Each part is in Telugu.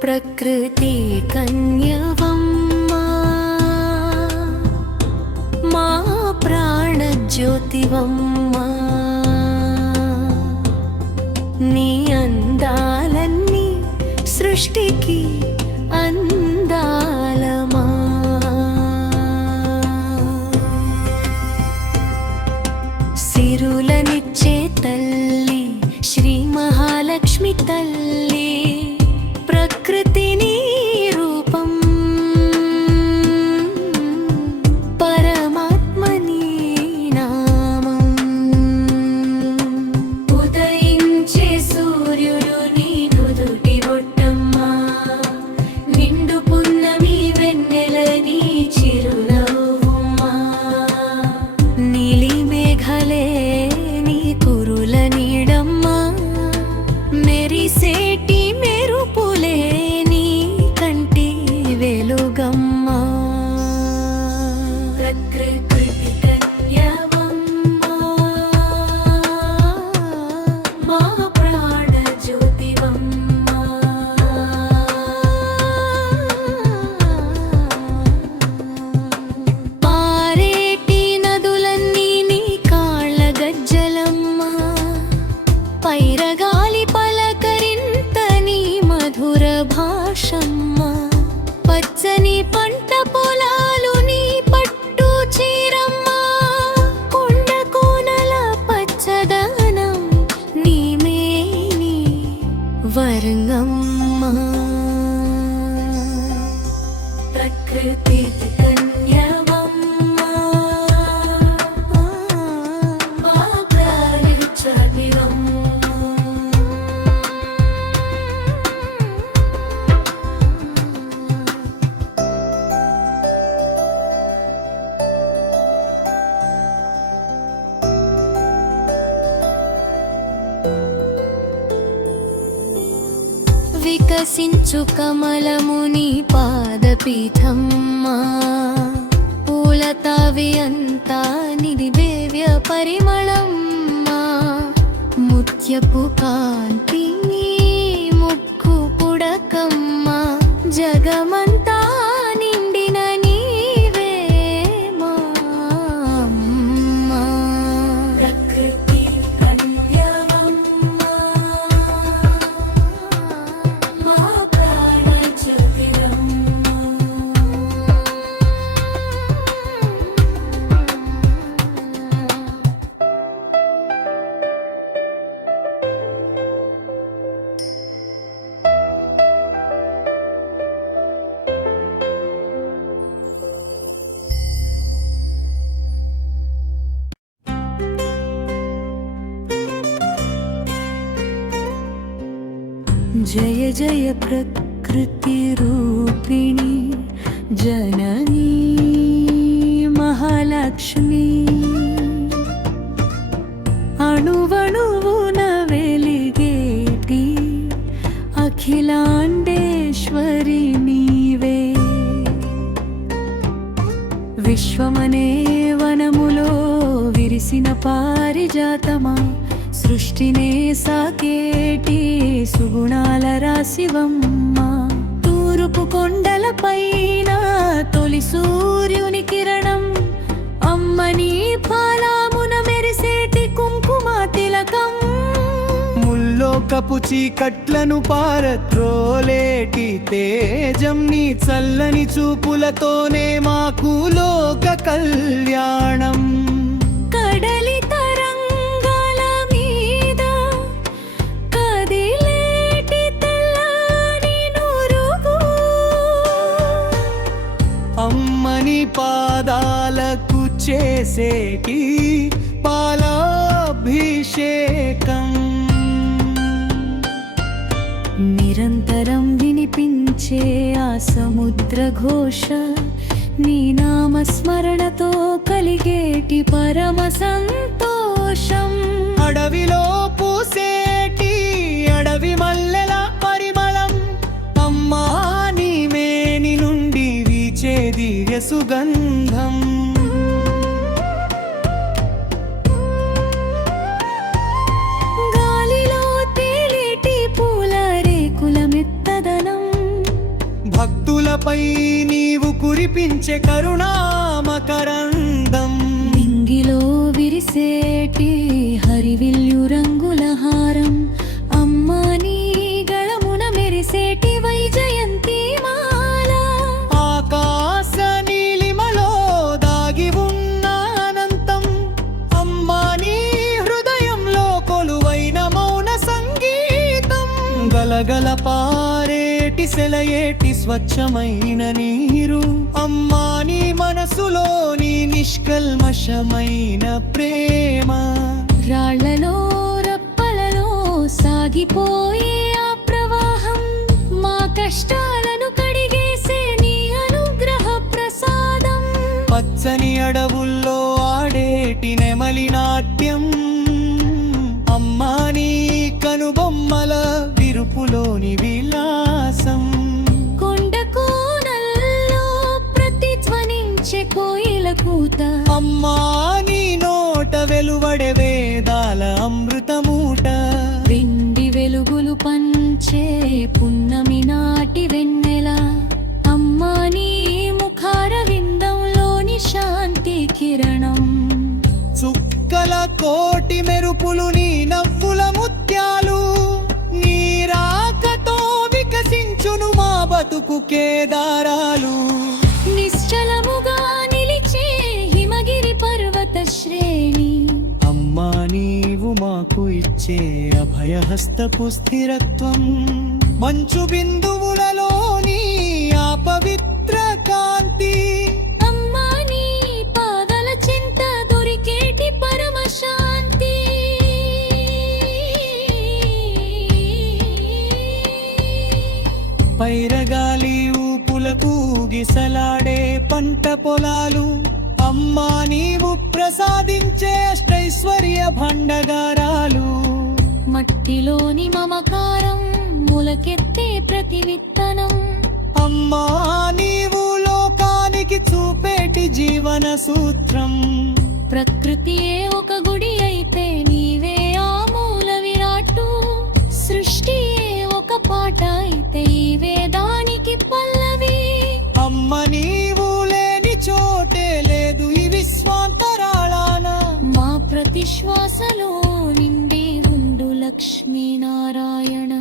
ప్రకృతి కన్యవమ్మా మా ప్రాణ జ్యోతివమ్మా నీ అందాలన్నీ సృష్టికి అందాలమా సిరులనిచ్చే తల్లి శ్రీ మహాలక్ష్మి తల్లి ప్రకృతి నీ రూపం పరమాత్మ నీ నామం ఉదయించే సూర్యుడు నీ నుదుటి బొట్టమ్మా నిండు పున్నమి వెన్నెల నీ చిరునవ్వుమ్మా నీలి మేఘలే నీ కురుల నీడమ్మా మెరిసేటి మెరుపులే నీ కంటి వెలుగమ్మా ప్రకృతి కన్యవమ్మా మా ప్రాణ జ్యోతివమ్మా పారేటి నదులన్నీ నీ కాళ్ళ గజ్జలమ్మా పైరగాలి పలకరింత నీ మధుర భాషమ్మా పచ్చని పంట పొలాలు నీ పట్టు చీరమ్మా కొండ కోనల పచ్చదనం నీ మేని వర్ణమ్మా ప్రకృతి కన్యవమ్మా మా ప్రాణ జ్యోతివమ్మా వికసించు కమలముని పాదపీఠమ్మా పూలతావి అంతా నిడివేవ్య పరిమళమ్మా ముత్యపు కాంతి నీ ముక్కు పుడకమ్మా జగమంతా నిండిన నీవే మా అమ్మా. ప్రకృతి కన్యవమ్మా మా ప్రాణ జ్యోతివమ్మా జయ జయ ప్రకృతి రూపిణి జననీ మహాలక్ష్మి అణువణువున వెలిగేటి అఖిలాండేశ్వరి నీవే విశ్వమనే వనములో విరిసిన పారిజాతమా సృష్టినే సాకేటి సుగుణాల రాశివమ్మా తూర్పు కొండల పైన తొలి సూర్యుని కిరణం అమ్మని ఫలామున మెరిసేటి కుంకుమ తిలకం ముల్లోకపు చీకట్లను పారత్రోలేటి తేజం నీ చల్లని చూపులతోనే మాకు లోక కళ్యాణం కడలి తరంగాల మీద కదిలేటి తెల్లని నురుగు అమ్మని పాదాలకు చేసేటి పాలాభిషేకం నిరంతరం వినిపించే ఆ సముద్ర ఘోష నీ నామస్మరణతో కలిగేటి పరమ సంతోషం అడవిలో పూసేటి అడవి మల్లెల పరిమళం అమ్మా నీ మేని నుండి వీచే దివ్య సుగంధం గాలిలో తేలేటి పూల రేకుల మెత్తదనం దీనులపై నీవు కురిపించే కరుణామకరందం. నింగిలో విరిసేటి హరివిల్లు రంగుల హారం, అమ్మా నీ గళమున మెరిసేటి వైజయంతి మాల. ఆకాశ నీలిమలో దాగి ఉన్న అనంతం, అమ్మా నీ హృదయంలో కొలువైన మౌన సంగీతం. గలగల పారేటి సెలయేటి స్వచ్ఛమైన నీరు, అమ్మా నీ మనసులోని నిష్కల్మషమైన ప్రేమ. రాళ్లలో రప్పలలో సాగిపోయే ఆ ప్రవాహం, మా కష్టాలను కడిగేసే నీ అనుగ్రహ ప్రసాదం. పచ్చని అడవుల్లో ఆడేటి నెమలి నాట్యం, అమ్మా నీ కనుబొమ్మల విరుపులోని విలాసం. కొండ కోనల్లో ప్రతిధ్వనించే కోయిల కూత, అమ్మా నీ నోట వెలువడే వేదాల అమృతమూట. వెండి వెలుగులు పంచే పున్నమి నాటి వెన్నెల, అమ్మా నీ ముఖార విందంలోని శాంతి కిరణం. చుక్కల కోటి మెరుపులు నీ నవ్వుల ముత్యాలు, నీ రాకతో వికసించును మా బతుకు కేదారాలు. నిశ్చలముగా నిలిచే హిమగిరి పర్వత శ్రేణి, అమ్మా నీవు మాకు ఇచ్చే అభయహస్తపు స్థిరత్వం. మంచు బిందువులలోని ఆ పవిత్ర కాంతి, అమ్మా నీ పాదల చింత దొరికేటి పరమ శాంతి. పైరగాలి ఊపులకు గిసలాడే పంట పొలాలు, అమ్మా నీవు ప్రసాదించే అష్టైశ్వర్య భండగారాలు. మట్టిలోని మమకారం మొలకెత్తే ప్రతి విత్తనం, అమ్మా నీవు లోకానికి చూపేటి జీవన సూత్రం. ప్రకృతియే ఒక గుడి అయితే నీవే ఆ మూల విరాట్టు, సృష్టియే ఒక పాట అయితే ఇవే దానికి పల్లవి. అమ్మ నీవు లేని చోటే లేదు ఈ విశ్వాంతరాళాన, మా ప్రతి శ్వాసలో నిండి ఉండు లక్ష్మీనారాయణ.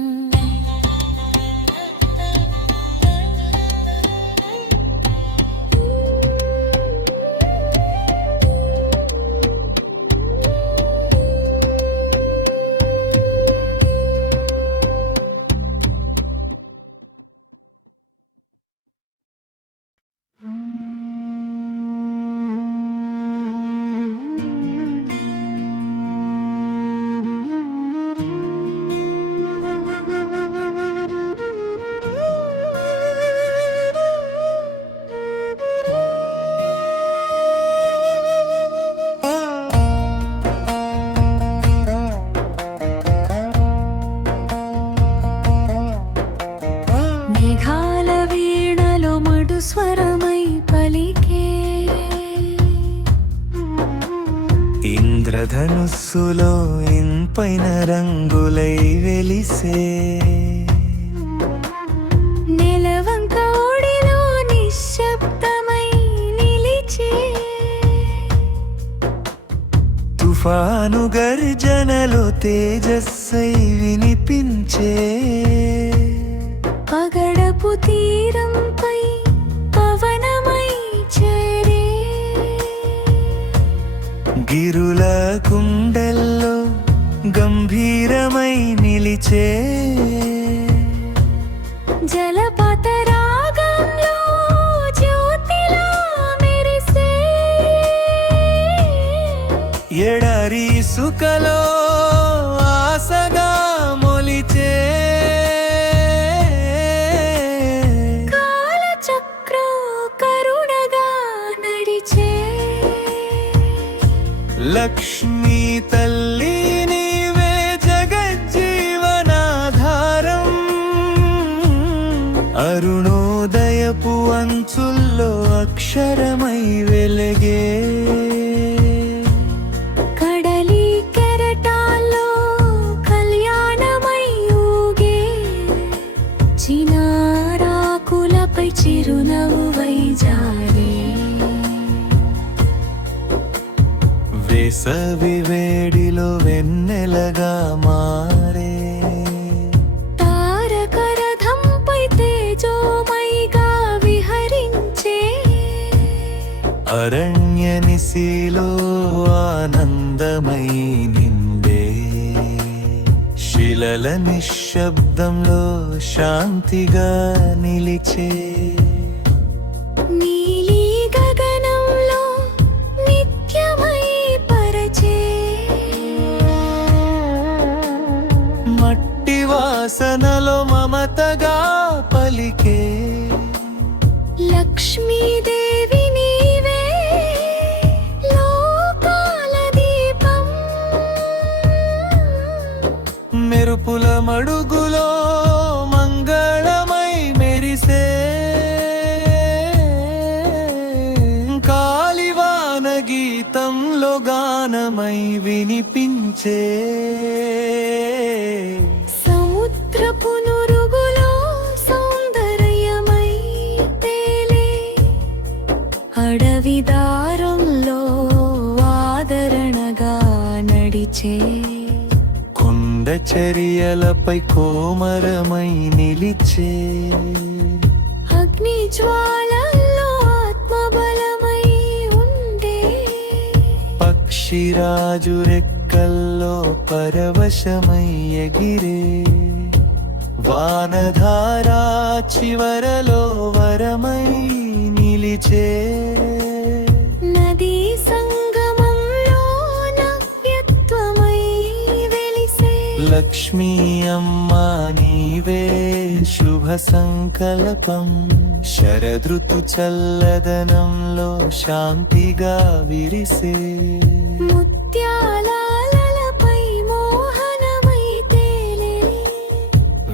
మేఘాల వీణలో మడు స్వరమై పలికే, ఇంద్రధనుస్సులో ఇంపైన రంగులై వెలిసే. నెలవంక ఒడిలో నిశ్శబ్దమై నిలిచే, తుఫాను గర్జనలో తేజస్సై వినిపించే. పగడపు తీరంపై పవనమై చేరే, గిరుల కుండల్లో గంభీరమై నిలిచే. జలపాత రాగంలో జ్యోతిలా మెరిసే, ఎడారి సుకలో ఆశగా మొలిచే. కాలచక్రం కరుణగా నడిచే, లక్ష్మీ తల్లి నీవే జగజ్జీవనాధారం. అరుణోదయపు అంచుల్లో అక్షరమై వెలిగే. కడలి కెరటాల్లో కళ్యాణమై ఊగే, చిన్నారాకులపై చిరు నేలగా మారే. తారక రథంపై తేజోమయిగా విహరించే అరణ్య నిశిలో ఆనందమై నిండే. శిలల నిశ్శబ్దంలో శాంతిగా నిలిచే. నీలి గగనంలో నిత్యమై పరచే మట్టి వాసనలో మమతగా పలికే. లక్ష్మీదేవి నీవే లోకాల దీపం. మెరుపుల మడుగులో మంగళమై మెరిసే. కాలివాన గీతంలో గానమై వినిపించే. సముద్రపు నురుగులో సౌందర్యమై తేలే. అడవి దారంలో ఆదరణగా నడిచే. కొండ చర్యలపై కోమరమై నిలిచే. అగ్ని జ్వాలల్లో ఆత్మబలమై ఉండే. పక్షిరాజు రెక్కల్లో పరవశమై ఎగిరే. వానధారా చివరలో వరమై నిలిచే. నదీ సంగమంలో నవ్యత్వమై వెలిసే. లక్ష్మీ అమ్మా నీవే శుభ సంకల్పం. శరదృతు చల్లదనంలో శాంతిగా విరిసే. ముత్యాలపై మోహనమై తేలే.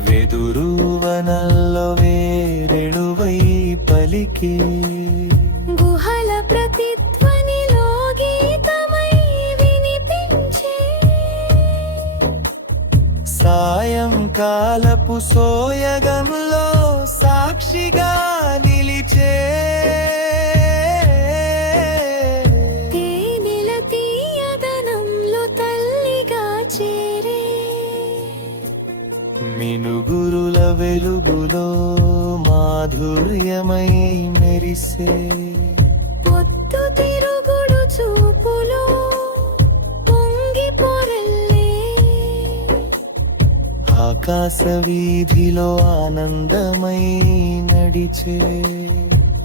వెదురు వనల్లో వేరెడువై పలికే. గుహల ప్రతిధ్వనిలో గీతమై వినిపించే. సాయంకాలపు సోయగంలో సాక్షిగా నిలిచే. తేనెల తీయదనంలో తల్లిగా చేరే. మినుగురుల వెలుగులో మాధుర్యమై మెరిసే. పొద్దు తిరుగుడు చూపులో పొంగి పొరల్లే. ఆకాశ వీధిలో ఆనందమై నడిచే.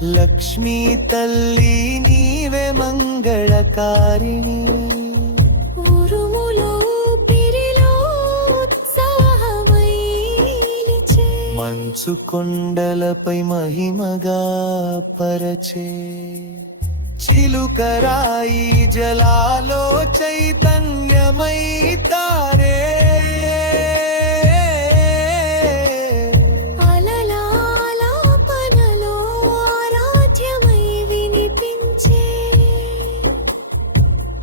లక్ష్మీ తల్లి నీవే మంగళకారిణి. ఉరుములో పిరిలో ఉత్సాహమై నిలిచే. మంచు కొండలపై మహిమగా పరచే. చిలుకరాయి జలాలో చైతన్యమై తారే. అలలాలాపనలో ఆరాధ్యమై వినిపించే.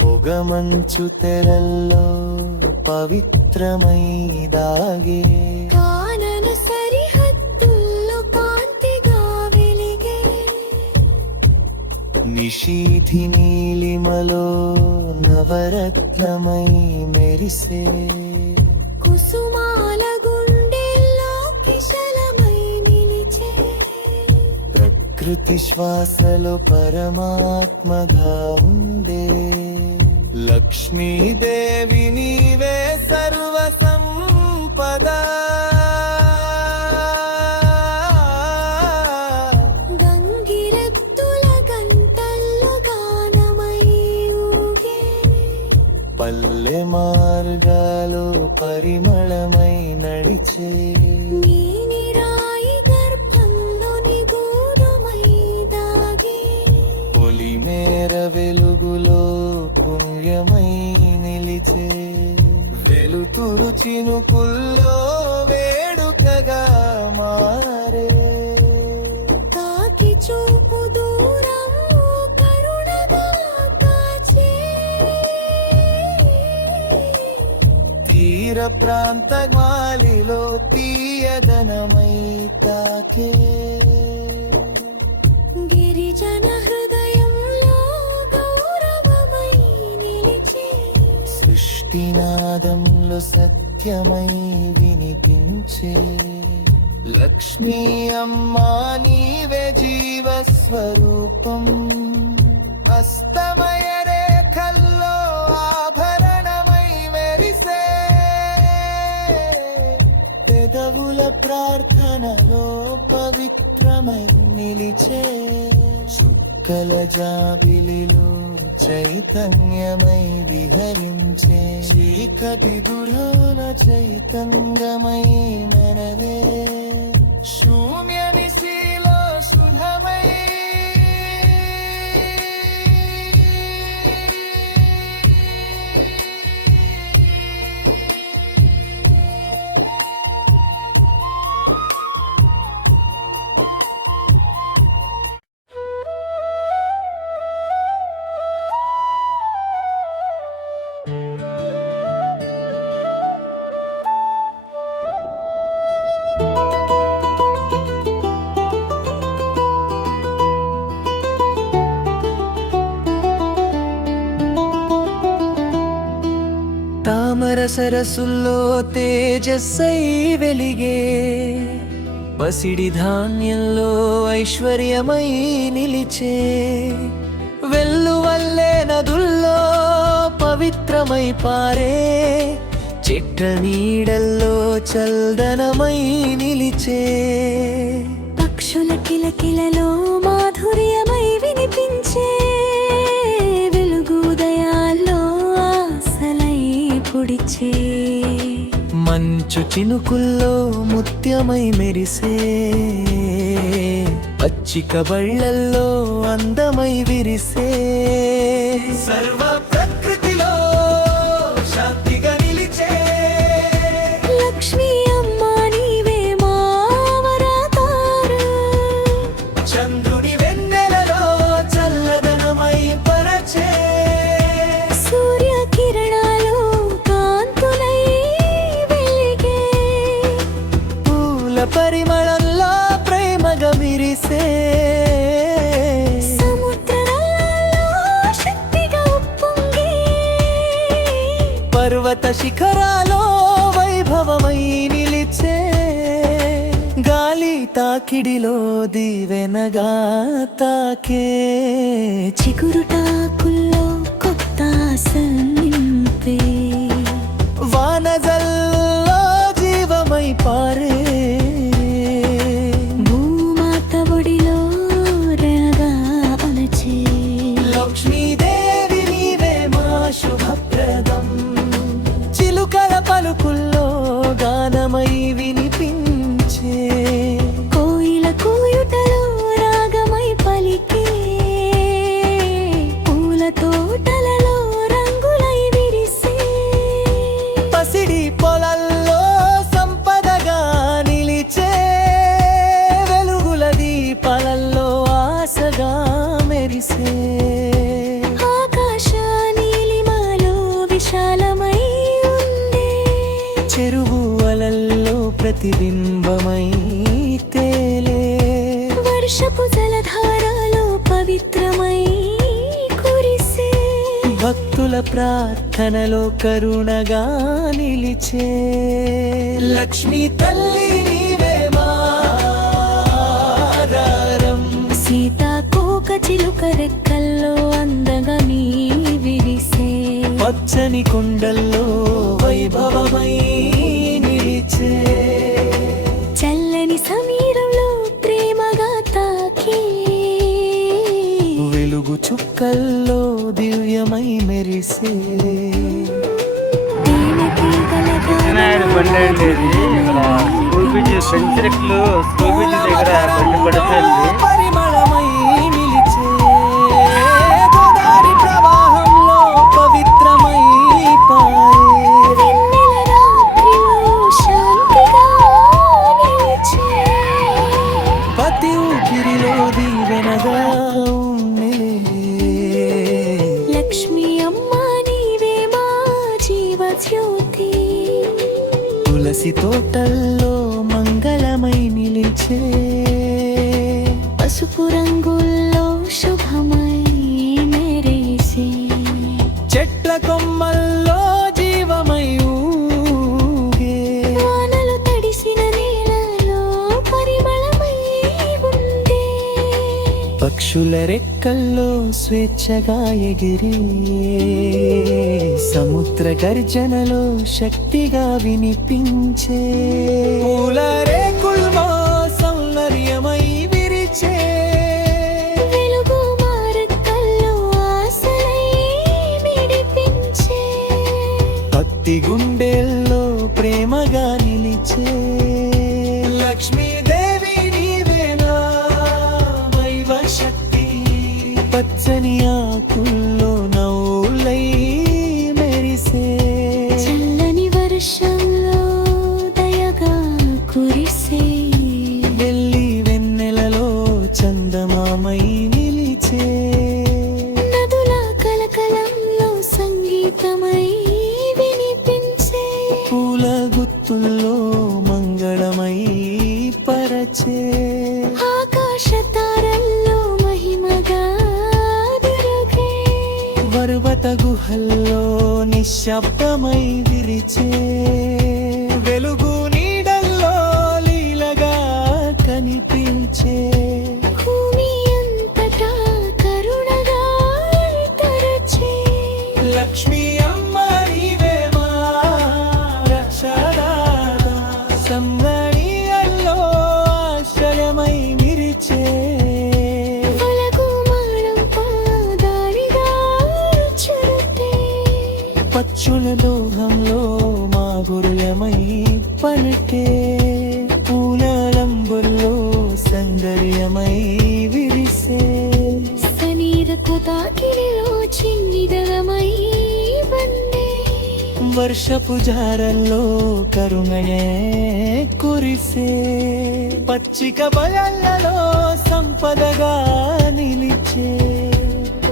పొగమంచు తెరల్లో పవిత్రమై దాగే. కానన సరిహద్దుల్లో కాంతిగా వెలిగే. నిశీథి నీలిమలో నవరత్నమై మెరిసే. కుసుమాల గుండెల్లో విశలమై నిలిచే. ప్రకృతి శ్వాసలో పరమాత్మగా ఉండే. లక్ష్మీదేవి నీవే సర్వ సంపద. గంగిరెద్దుల గంటల్లో గానమై ఊగే. పల్లె మార్గాలు పరిమళమై నడిచే. నీని రాయి గర్భంలో నిగూఢమై దాగే. పొలిమేర వెలుగులో పుణ్యమై నిలిచే. వెలుతురు చినుకుల్లో వేడుకగా మారే. తాకి చూపు దూరం కరుణగా కాచే. తీర ప్రాంత గాలిలో తీయదనమై తాకే. గిరిజన హృదయంలో గౌరవమై నిలిచే. సృష్టి ప్రతి నాదంలో సత్యమై వినిపించే లక్ష్మీ అమ్మా నీవే జీవస్వరూపం అస్తమయ రేఖల్లో ఆభరణమై మెరిసే పెదవుల ప్రార్థనలో పవిత్రమై నిలిచే చుక్కల జాబిలిలో చైతన్యమై విహరించే చీకటి దురాల చైతన్యమై మనవే శూన్య నిశీలో సుధమై తామర సరస్సుల్లో తేజస్సై వెలిగే పసిడి ధాన్యంలో ఐశ్వర్యమై నిలిచే వెల్లువల్లే నదుల్లో పవిత్రమై పారే చెట్ల నీడల్లో చల్దనమై నిలిచే పక్షుల కిలకిలలో మాధుర్యమై వినిపించే వెలుగుదయాల్లో ఆశలై పొడిచే మంచు చినుకుల్లో ముత్యమై మెరిసే పచ్చిక బళ్ళల్లో అందమై విరిసే సర్వ ప్రకృతిలో శాంతిగా నిలిచే లక్ష్మీ అమ్మా నీవే మా వరదారు చంద్రుని వెన్నెలలో చల్లదనమై పరచే సూర్య కిరణాలు కాంతులై వెలిగే పూల పరిమళంలో ప్రేమగా విరిసే సముద్రాలలో శక్తిగా ఉప్పొంగే పర్వత శిఖరాలో వైభవమై నిలిచే గాలి తాకిడిలో దీవెనగా తాకే చిగురుటాకుల్లో కొత్త ఆశ నింపే వానజల్లో జీవమై పారే భూమాత ఒడిలో రేగా అలచే లక్ష్మీదేవి నీవే మా శుభప్రదం చిలుకల పలుకుల్లో గానమై వినిపించే కోయిల కూయుటలో రాగమై పలికే పూల తోటలలో రంగులై విరిసే పసిడి పొలల్లో సంపదగా నిలిచే వెలుగుల దీపాలలో ఆశగా మెరిసే ఆకాశ నీలిమలో విశాలమై ఉండే చెరువు అలల్లో ప్రతిబింబమై తేలే వర్షపు జలధారాలో పవిత్రమై కురిసే భక్తుల ప్రార్థనలో కరుణగా నిలిచే లక్ష్మీ తల్లి నీవే మా ఆధారం సీతాకోక చిలుక రెక్కల్లో అందగా నీ విరిసే పచ్చని కొండల్లో వైభవమై నిలిచే చల్లని సమీరంలో ప్రేమగా తాకే వెలుగు చుక్కల్లో దివ్యమై మెరిసే వినాయకుడు బండి అండి ఇది ఇక్కడ స్కూల్ బీచ్ పెంచిరెట్లు స్కూల్ బీచ్ దగ్గర బండి పడిపోయింది పరిమళమై నిలిచే గోదావరి ప్రవాహంలో పవిత్రమై పారే వెన్నెల రాత్రిలో శాంతిగా నిలిచే ప్రతి ఊపిరిలో దీవెనగా ఉన్నే లక్ష్మీ అమ్మా నీవే మా జీవజ్యోతి తులసి తోటల్లో మంగళమై నిలిచే పసుపు రంగుల్లో శుభమై మెరిసే చెట్ల కొమ్మల్లో జీవ పక్షుల రెక్కల్లో స్వేచ్ఛగా ఎగిరి సముద్ర గర్జనలో శక్తిగా వినిపించే పూల రేకుల్లో సౌందర్యమై విరిచే వెలుగు మారకల్లో ఆశలై విడిపించే భక్తి గుండెల్లో ప్రేమగా నిలిచే లక్ష్మీదేవి నీవేనా వైవ శక్తి పచ్చని ఆకుల్లో నవ్వులై మెరిసే చల్లని వర్షంలో దయగా కురిసే వెళ్ళి వెన్నెలలో చందమామై నిలిచే నదుల కలకలంలో సంగీతమై వినిపించే పూల గుత్తుల్లో మంగళమై పరచే ఆకాశ తారల్లో మహిమగా తిరుగే పర్వత గుహల్లో నిశ్శబ్దమై విరిచే వెలుగు నీడల్లో లీలగా కనిపించే భూమి అంతటా కరుణగా తరచే లక్ష్మీ అమ్మ నీవే మా రక్షదాత సంగడియల్లో ఆశ్రయమై నిరిచే వలకు మాడం పాదారిగా చురుటే పచ్చుల దోహంలో మా గురులమై పలికే పూలంబుల్లో సౌందర్యమై విరిసే సనీరకు తాకిడిలో చిన్నిదమై బందే వర్షపు జారల్లో కరుణయే కురిసే పచ్చిక బయళ్ళలో సంపదగా నిలిచే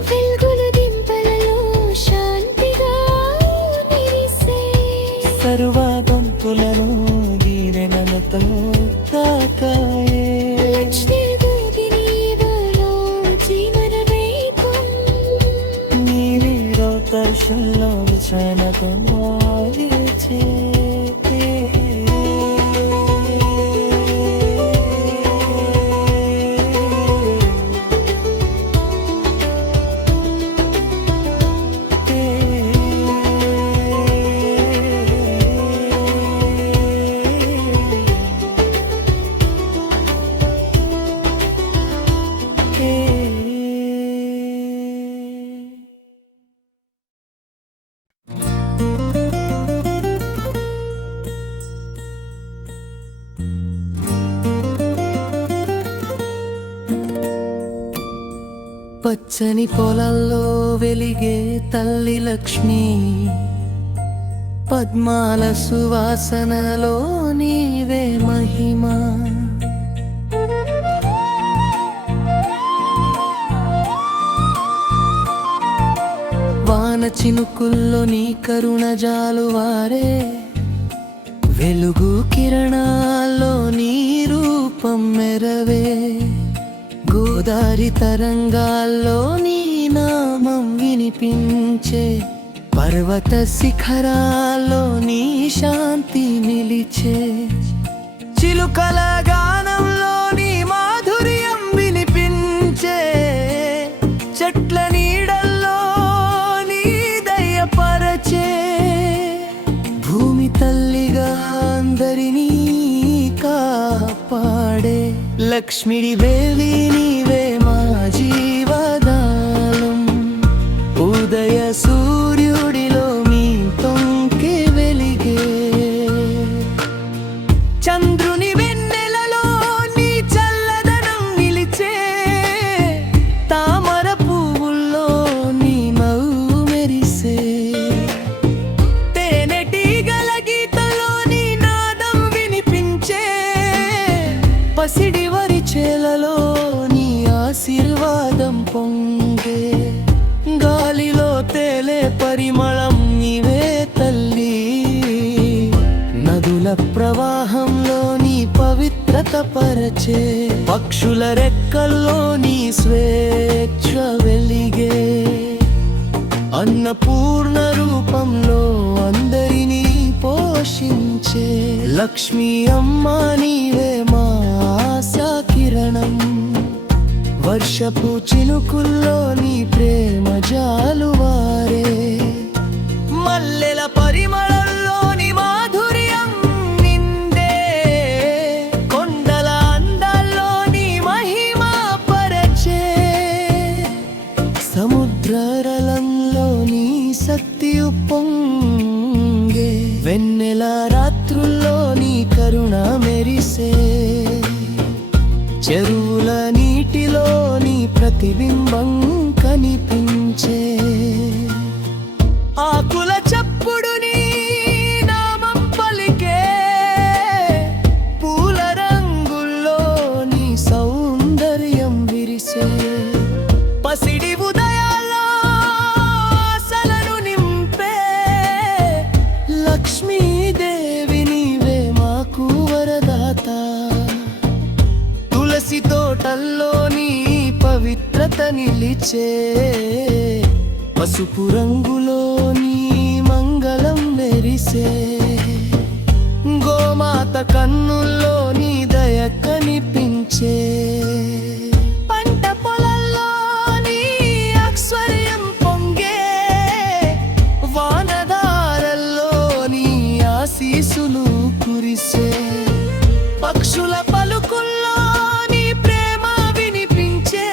వెలుగులు దింపలలో శాంతిగా నిరిసే సర్వదంతులను గీరెనలతో తాకాయే లక్ష్మీ భూగిరీవలో జీవన వేగం నీలో దర్శనంలో విచనకు మోలిచే పచ్చని పొలాల్లో వెలిగే తల్లి లక్ష్మి పద్మాల సువాసనలో నీవే మహిమా వాన చినుకుల్లో నీ కరుణ జాలువారే వెలుగు కిరణాల్లో నీ రూపం మెరవే గోదారి తరంగాల్లో నీ నామం వినిపించే పర్వత శిఖరాల్లో నీ శాంతి నిలిచే చిలుకల గానంలో నీ మాధుర్యం వినిపించే చెట్ల నీడల్లో నీ దయపరచే భూమి తల్లిగా అందరినీ కాపాడే లక్ష్మిడి వేలి నీవే మా జీవదాలం ఉదయ సూర్యుడిలో మీ తొంకె వెలిగే చంద్రుని వెన్నెలలో నీ చల్లదనం నిలిచే తామర పువ్వుల్లో నీ నవ్వు మెరిసే తేనెటీగల గీతలో నీ నాదం వినిపించే పసిడి వరి చేలలో నీ ఆశీర్వాదం పొంగే గాలిలో తేలే పరిమళం నీవే తల్లి నదుల ప్రవాహంలో నీ పవిత్రత పరచే పక్షుల రెక్కల్లో నీ స్వేచ్ఛ వెలిగే అన్నపూర్ణ రూపంలో అందరినీ పోషించే లక్ష్మీ అమ్మ నీవే మా ఆశా కిరణం వర్షపు చినుకుల్లో నీ ప్రేమ జాలువారే, మల్లెల పరిమళంలోని మాధుర్యం నిండే, కొండల అందాల్లోని మహిమ పరచే, సముద్రరలంలోని శక్తి ఉప్పొంగే, వెన్నెల రాత్రుల్లోని కరుణ మెరిసే, చెరువుల నీటిలోని ప్రతిబింబం కనిపించే, ఆకుల చప్పుడు నీ నామం పలికే, పూల రంగుల్లో నీ సౌందర్యం విరిసే, పసిడి ఉదయాల్లో ఆశలను నింపే, లక్ష్మీదేవి నీవే మాకు వరదాత, తులసి తోటల్లో నీ పవిత్రత నిలిచే, పసుపు రంగులో నీ మంగళం మెరిసే, గోమాత కన్నుల్లో నీ దయ కనిపించే, పంట పొలంలో నీ ఐశ్వర్యం పొంగే, వానదారల్లో నీ ఆశీసులు కురిసే, పక్షుల పలుకుల్లో నీ ప్రేమ వినిపించే,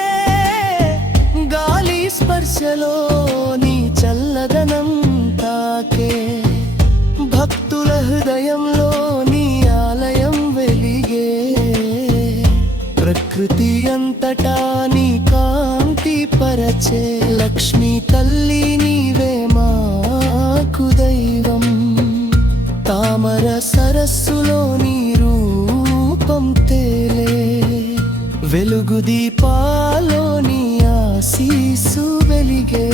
గాలి స్పర్శలో నీ చల్లదనం తాకే, భక్తుల హృదయంలో నీ ఆలయం వెలిగే, ప్రకృతి అంతటా నీ కాంతి పరచే, లక్ష్మీ తల్లి నీవే మాకు దైవం, తామర సరస్సులో నీ రూపం తేలే, వెలుగు దీపాలో నీ ఆశీసు వెలిగే,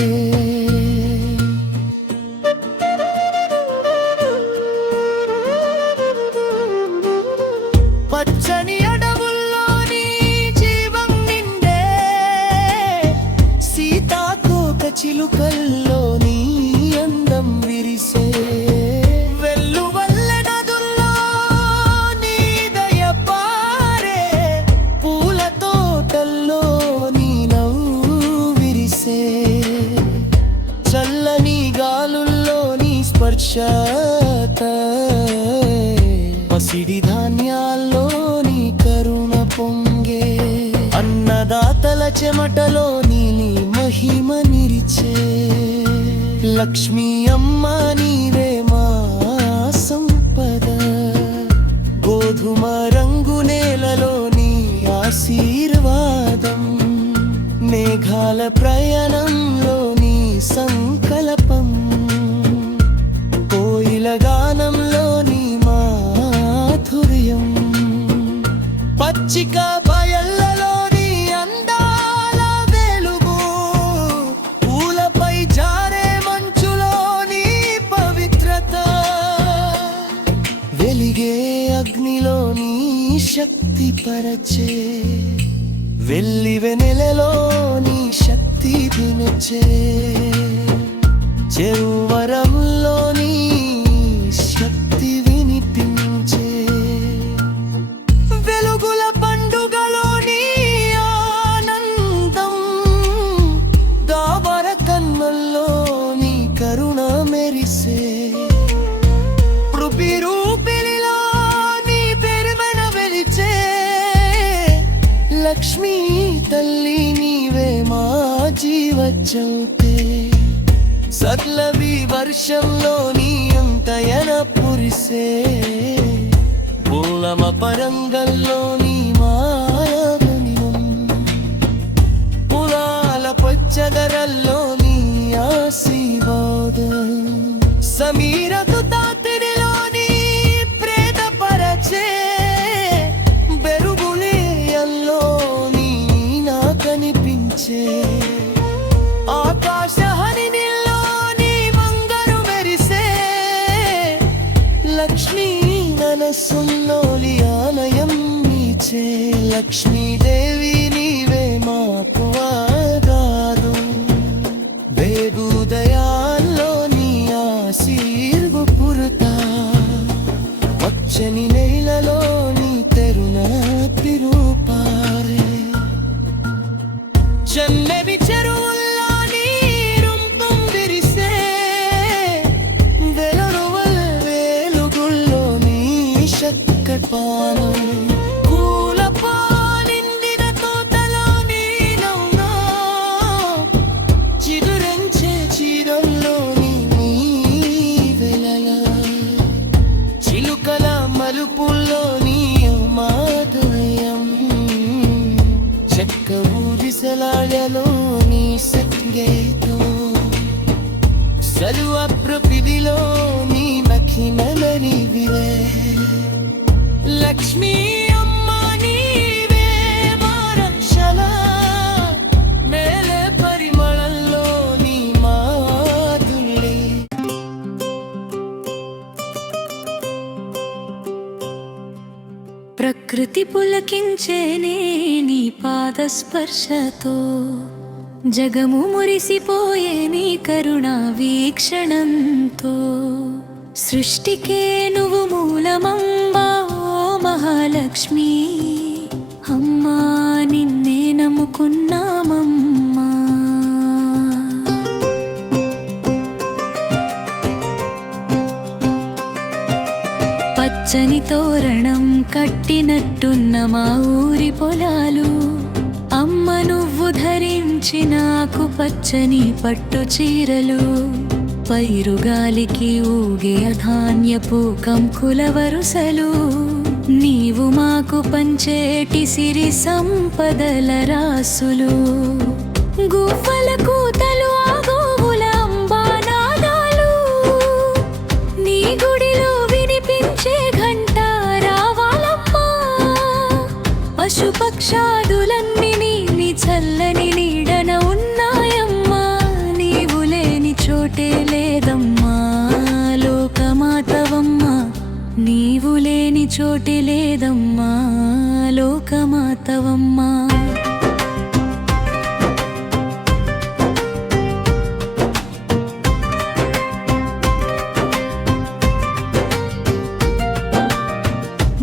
పచ్చని అడవుల్లో నీ జీవం నిండే, సీతాకోక చిలుకల్లో నీ అందం విరిసే, వెల్లువల్ల నదుల్లో నీ దయ పారే, పూల తోటల్లో నీ నవ్వు విరిసే, చల్లని గాలుల్లో నీ స్పర్శ, పసిడి ధాన్యాల్లో నీ కరుణ పొంగే, అన్నదాతల చెమటలో నీ మహిమ నిరిచే, లక్ష్మీ అమ్మ నీవే మా సంపద, గోధుమ రంగు నేలలో నీ ఆశీర్వాదం, మేఘాల ప్రయాణంలో నీ సంకల్పం, కోయిల గానంలో నీ మాధుర్యం, పచ్చిక బయళ్ళలో నీ అందాల వెలుగు, పూలపై జారే మంచులో నీ పవిత్రత, వెలిగే అగ్నిలో నీ శక్తి పరచే, వెల్లి వెనెలలో నీ శక్తి దినచే, చెరువరంలో నీ శక్తి వినిపించే, వెలుగుల పండుగలో నీ ఆనందం, దావర కన్నుల్లో నీ కరుణ మెరిసే, రూపిలో నీ పెరుమన వెలిచే, లక్ష్మీ తల్లి నీవే మా జీవజ్యోతే, సర్లవి వర్షంలో నీ అంతయన పురిసే, పూలమ పరంగంలో నీ మాయాగణ్యం, పులాల పచ్చగరల్లో నీ ఆశీర్వాదం, సమీరతు తాతిరిలో నీ ప్రేత పరచే, బెరుగులేయంలో నీ నా కనిపించే, ఆకాశహరిణిలో నీ మంగరు మెరిసే, లక్ష్మీ మనసుల్లోలి ఆలయం నీచే, లక్ష్మీదేవి నీవే మాకు ఆగాదు, బేగుదయాల్లో నీ ఆశీర్వ పురతా, పచ్చని నేలలో నీ తెరుణ తిరుపారే. చీకట్పానం కూలపాలిండిన తోటలో నీనవునా చిగురించే చీరల్లోని నీ వెలలా చిలుకల మలుపుల్లోని మాధుర్యం చెక్క ఊరిసలాడలోని సంగీతం సలువ ప్రపిదిలోని మఖిమలనివిలే లక్ష్మీ అమ్మ నీవే మారక్షల మేలే పరిమళంలోని మాధుర్యం ప్రకృతి పులకించేనే నీ పాదస్పర్శతో జగము మురిసిపోయే నీ కరుణా వీక్షణంతో సృష్టికే నువ్వు మూలమమ్మా ఓ మహాలక్ష్మి అమ్మా నిన్నే నమ్ముకున్నామమ్మా పచ్చని తోరణం కట్టినట్టున్న మా ఊరి పొలాలు అమ్మ నువ్వు ధరించిన ఆకుపచ్చని పట్టు చీరలు పైరుగాలికి ఊగే ధాన్యపు కంకుల వరుసలు నీవు మాకు పంచేటి సిరి సంపదల రాసులు గువ్వల కూతలు ఆ గోవుల అంబానాదాలు నీ గుడిలో వినిపించే ఘంట రావాలమ్మా పశుపక్షాదులన్నీ నీ చల్లని నీడన ఉన్నాయమ్మా నీవు లేని చోటే లేదమ్మా లోకమాతవమ్మా నీవు లేని చోటే లేదమ్మా లోకమాతవమ్మా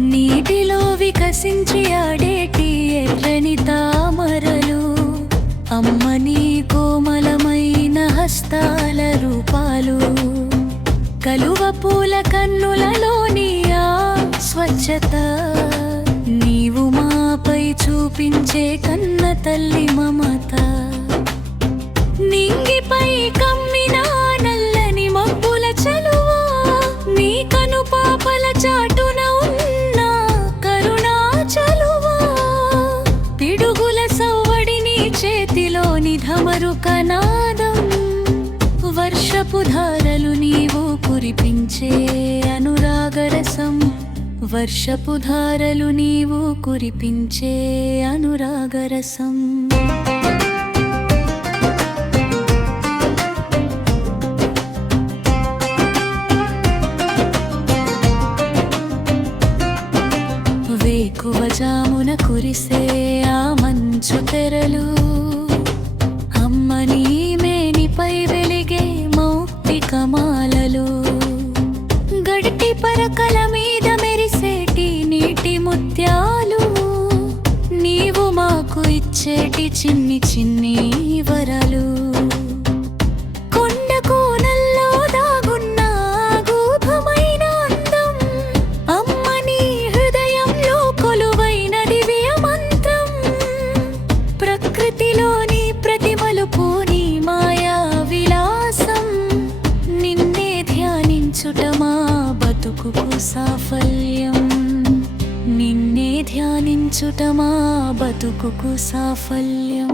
నీటిలో వికసించి ఆడేటి ఎర్రని తామరలు అమ్మ నీ కోమలమైన హస్తాల రూపాలు కలువ పూల కన్నులలోని ఆ స్వచ్ఛత నీవు మాపై చూపించే కన్న తల్లి మమత నింగిపై కమ్మిన నల్లని మబ్బుల చలువా నీ కను పాపల చాటున ఉన్న కరుణా చలువా పిడుగుల సవ్వడిని చేతిలోని ధమరుక నాదం వర్షపు ధారలు నీవు కురిపించే అనురాగరసం వర్షపు ధారలు నీవు కురిపించే అనురాగరసం వేకువజామున కురిసే ఆ మంచు తెరలు అమ్మ నీ మేనిపై వెలిగే మౌక్తికమాలలు గడిటి పరకల మీద మెరిసేటి నీటి ముత్యాలు నీవు మాకు ఇచ్చేటి చిన్ని చిన్ని వరాలు కొండ కోనల్లో దాగున్న గూఢమైన అందం అమ్మ నీ హృదయంలో కొలువైన దివ్య మంత్రం ప్రకృతిలోని ప్రతి మలుపు నీ మాయా విలాసం నిన్నే ధ్యానించుట మా బతుకుకు సాఫల్యం నిన్నే ధ్యానించుట మా బతుకుకు సాఫల్యం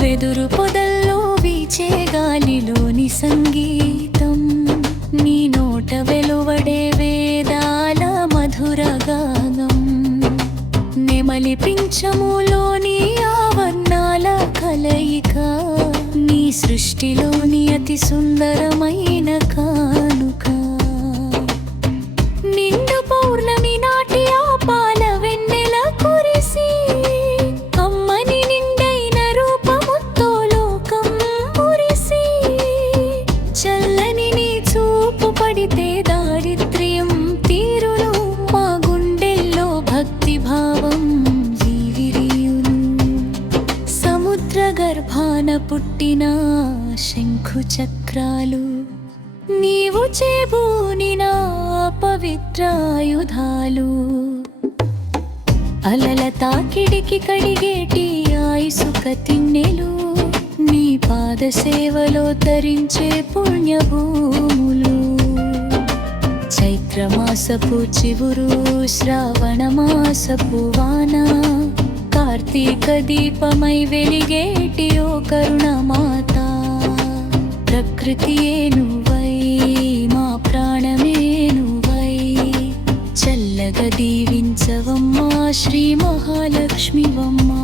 వెదురు పొదల్లో వీచే గాలిలోని సంగీతం నీ నోట వెలువడే వేదాల మధుర గానం నెమలి పింఛములోని ఆవర్ణాల కలయిక నీ సృష్టిలోని అతి సుందరమైన కానుక నిండు పౌర్ణమి నాటి ఆ పాల వెన్నెల కురిసి అమ్మని నిండైన రూపముతో లోకం మురిసి చల్లని నీ చూపు పడితే దారిద్ర్యం తీరును మా గుండెల్లో భక్తి భావం జీవిరియును పుట్టిన శంఖు చక్రాలు నీవు చేబూనిన పవిత్రాయుధాలు అలల తాకిడికి కడిగేటి ఆయుసుక తిన్నెలు నీ పాద సేవలో తరించే పుణ్యభూములు చైత్రమాసపు చివురు శ్రావణ మాసపు వాన కార్తీక దీపమై వెలిగేటి ఓ కరుణమాత ప్రకృతియే నువ్వై మా ప్రాణమే నువ్వై చల్లగా దీవించవమ్మా శ్రీ మహాలక్ష్మివమ్మా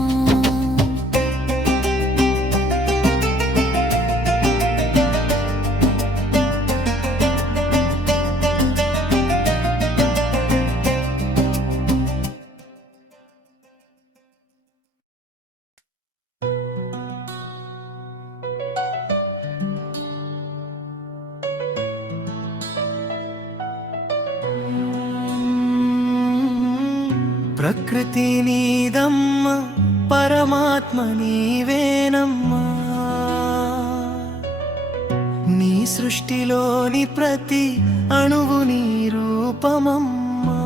ప్రకృతి నీదమ్మ పరమాత్మ నీవేనమ్మా నీ సృష్టిలోని ప్రతి అణువు నీ రూపమమ్మా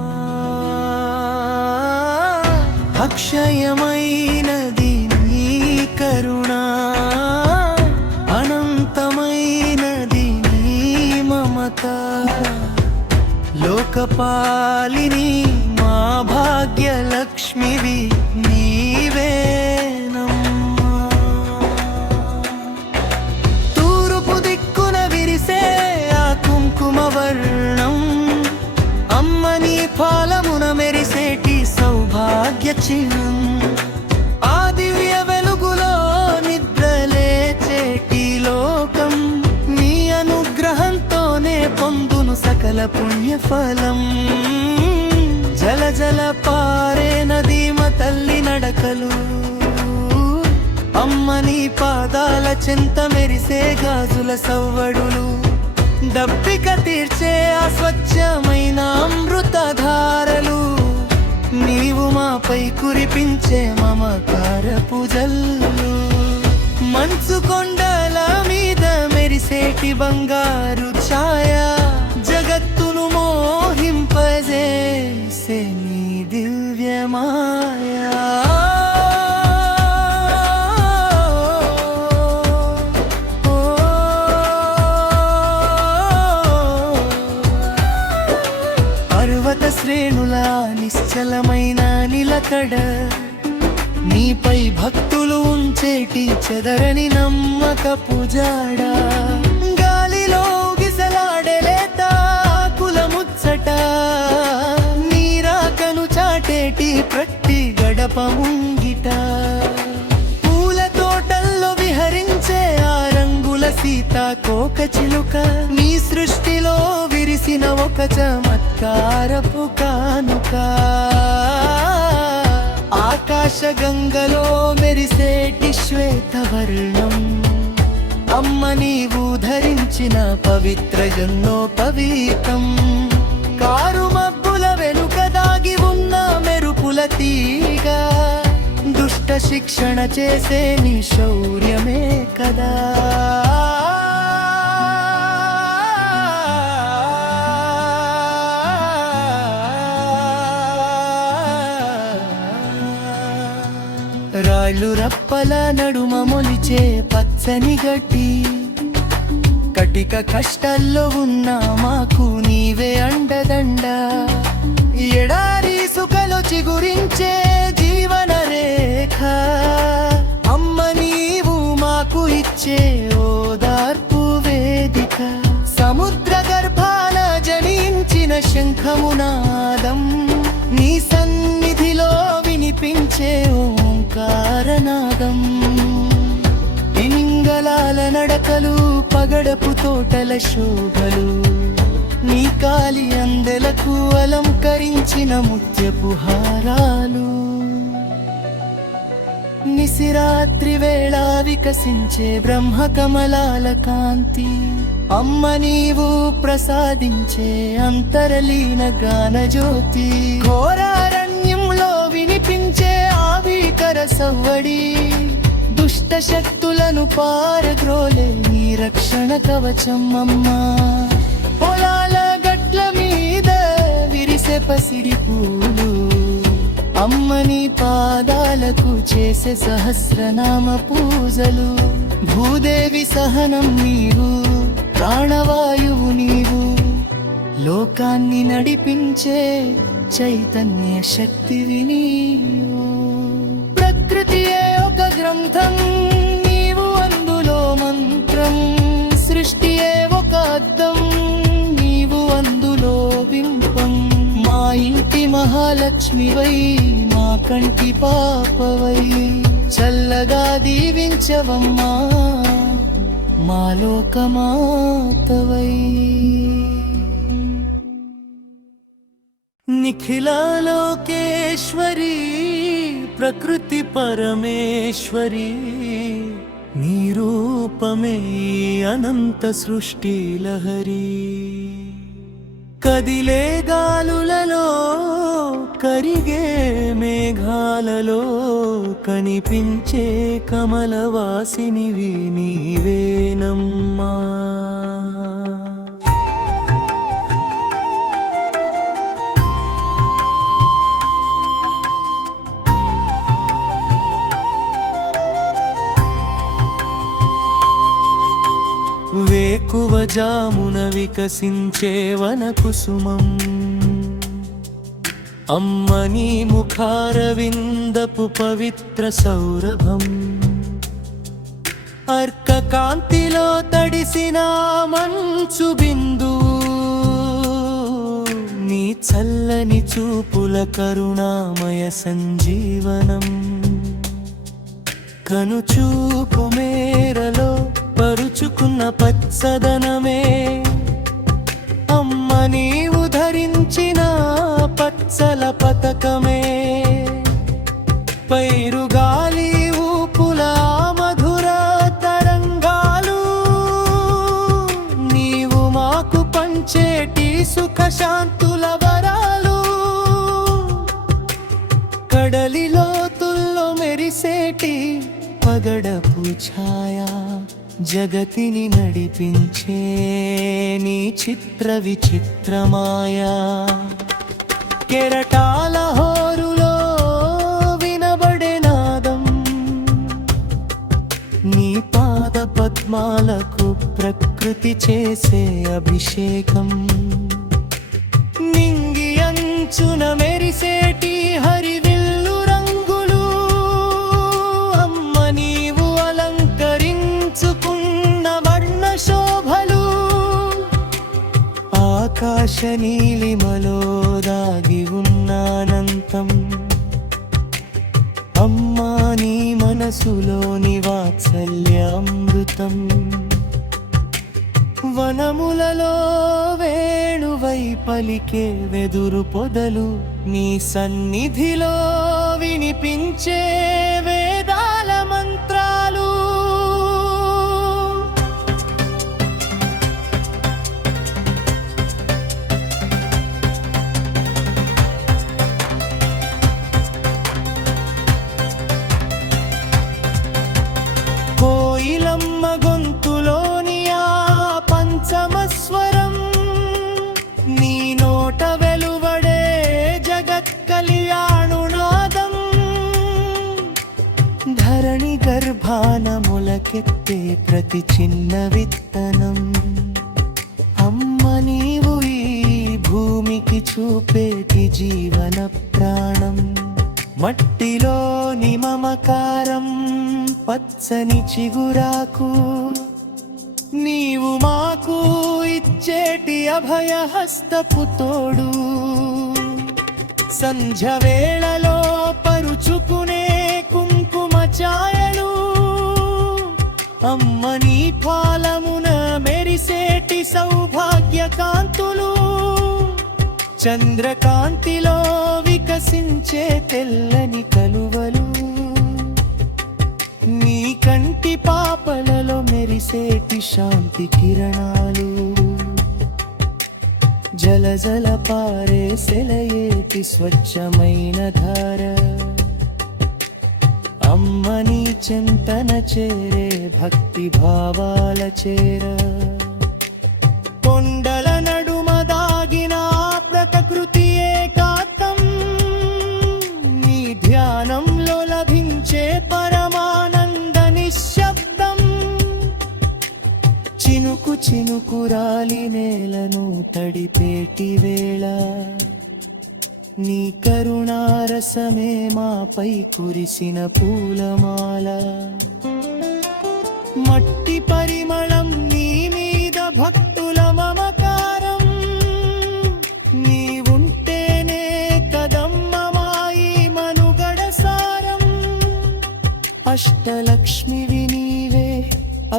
అక్షయమైనది నీ కరుణ అనంతమైనది నీ మమత లోకపాలిని మా భాగ్యలక్ష్మివి నీవేనమ్మా తూర్పు దిక్కున విరిసే ఆ కుంకుమ వర్ణం అమ్మ నీ పాలమున మెరిసేటి సౌభాగ్య చిహ్నం ఆ దివ్య వెలుగులో నిద్రలేచేటి లోకం నీ అనుగ్రహంతోనే పొందును సకల పుణ్యఫలం జల జల పారే నదీమ తల్లి నడకలు అమ్మ నీ పాదాల చెంత మెరిసే గాజుల సవ్వడులు దప్పిక తీర్చే ఆ స్వచ్ఛమైన అమృతధారలు నీవు మాపై కురిపించే మమకారపు జల్లు మంచు కొండల మీద మెరిసేటి బంగారు ఛాయ జగత్తును మోహింపజేసే నీ దివ్య మాయా పర్వత శ్రేణుల నిశ్చలమైన నిలకడ నీపై భక్తులు ఉంచేటి చెదరని నమ్మకపు జాడ గాలిలో గిసలాడేలేత కులముచ్చట నీరాకను చాటేటి ప్రట్టి గడప ముంగిట పూల తోటల్లో విహరించే ఆ రంగుల సీతాకోక చిలుక నీ సృష్టిలో విరిసిన ఒక చమత్కారపు కానుక ఆకాశ గంగలో మెరిసేటి శ్వేతవర్ణం అమ్మ నీవు ధరించిన పవిత్ర జన్మోపవీతం కారు మబ్బుల వెనుక దాగి ఉన్న మెరుపుల తీగ దుష్ట శిక్షణ చేసే నీ శౌర్యమే కదా రాళ్ళు రప్పల నడుమ మొలిచే పచ్చని గడ్డి కటిక కష్టాల్లో ఉన్న మాకు నీవే అండదండ ఎడారి సుఖలో చిగురించే జీవన రేఖ అమ్మ నీవు మాకు ఇచ్చే ఓదార్పు వేదిక సముద్ర గర్భాన జనించిన శంఖమునాదం నీ సన్నిధిలో వినిపించే ఓంకారనాదం తిమింగలాల నడకలు పగడపు తోటల శోభలు నీ కాలి అందెలకు అలంకరించిన ముత్యపు హారాలు నిశిరాత్రి వేళ వికసించే బ్రహ్మ కమలాల కాంతి అమ్మ నీవు ప్రసాదించే అంతరలీన గాన జ్యోతి ఘోరారణ్యంలో వినిపించే ఆవికర సవ్వడి దుష్ట శక్తుల శత్రువులను పారద్రోలే నీ రక్షణ కవచం అమ్మా. పొలాల గట్ల మీద విరిసే పసిడి పూలు అమ్మ నీ పాదాలకు చేసే సహస్రనామ పూజలు. భూదేవి సహనం నీవు, ప్రాణవాయువు నీవు, లోకాన్ని నడిపించే చైతన్య శక్తివి నీవు. ప్రకృతియే ఒక గ్రంథం, నీవు అందులో మంత్రం. సృష్టియే ఒక అద్దం, నీవు అందులో బింబం. మా ఇంటి మహాలక్ష్మివై, మా కంటి పాపవై, చల్లగా దీవించవమ్మా మా లోకమాతవై. నిఖిలాలోకేశ్వరి ప్రకృతి పరమేశ్వరి, నీ రూపమే అనంత సృష్టి లహరి. కదిలే గాలులలో, కరిగే మేఘాలలో కనిపించే కమలవాసినివి నీవేనమ్మా. వేకువ జామున వికసించే వన కుసుమం, అమ్మ నీ ముఖారవిందపు పవిత్ర సౌరభం. అర్క కాంతిలో తడిసిన మంచు బిందు, నీ చల్లని చూపుల కరుణామయ సంజీవనం. కనుచూపు మేరలో పరుచుకున్న పచ్చదనమే, అమ్మ నీవు ధరించిన పచ్చల పతకమే. పైరుగాలి ఊపుల మధుర తరంగాలు, నీవు మాకు పంచేటి సుఖ శాంతుల వరాలు. కడలి లోతుల్లో మెరిసేటి పగడపు ఛాయ, జగతిని నడిపించే నీ చిత్ర విచిత్రమాయా. కెరటాల హోరులో వినబడే నాదం, నీ పాద పద్మాలకు ప్రకృతి చేసే అభిషేకం. నింగి అంచున మెరిసేటి హరివిల్లు రంగులు, అమ్మ నీవు అలంకరించుకున్న వర్ణ శోభలు. ఆకాశ నీలిమలో దాగి ఉన్నానంతం, అమ్మా నీ మనసులోని వాత్సల్యామృతం. వనములలో వేణువై పలికే వెదురు పొదలు, నీ సన్నిధిలో వినిపించే వేదాల మంత్రాలు. కోయిలమ్మ గొంతులోని ఆ పంచమస్వరం, నీ నోట వెలువడే జగత్ కళ్యాణునాదం. ధరణి గర్భాన మొలకెత్తే ప్రతి చిన్న విత్తనం, అమ్మ నీవు ఈ భూమికి చూపేటి జీవన ప్రాణం. మట్టిలోని మమకారం, పచ్చని చిగురాకు, నీవు మాకు ఇచ్చేటి అభయహస్తపు తోడు. సంధ్య వేళలో పరుచుకునే కుంకుమ ఛాయలు, అమ్మ నీ పాలమున మెరిసేటి సౌభాగ్య కాంతులు. చంద్రకాంతిలో వికసించే తెల్లని కలువలు, నీ కంటి పాపలలో మెరిసేటి శాంతి కిరణాలు. జల జల పారే సెలయేటి స్వచ్ఛమైన ధార, అమ్మని చింతన చేరే భక్తి భావాల చేర కొండల నడుమ దాగిన ప్రకృతి ఏకాత్తం నీ ధ్యానంలో లభించే పరమానంద నిశ్శబ్దం చినుకు చినుకు రాలి నేలను తడిపేటి వేళ నీ కరుణారసమే మాపై కురిసిన పూలమాల మట్టి పరిమళం నీ మీద భక్తుల మమకారం నీవుంటేనే కదమ్మ మాయి మనుగడ సారం అష్టలక్ష్మివి నీవే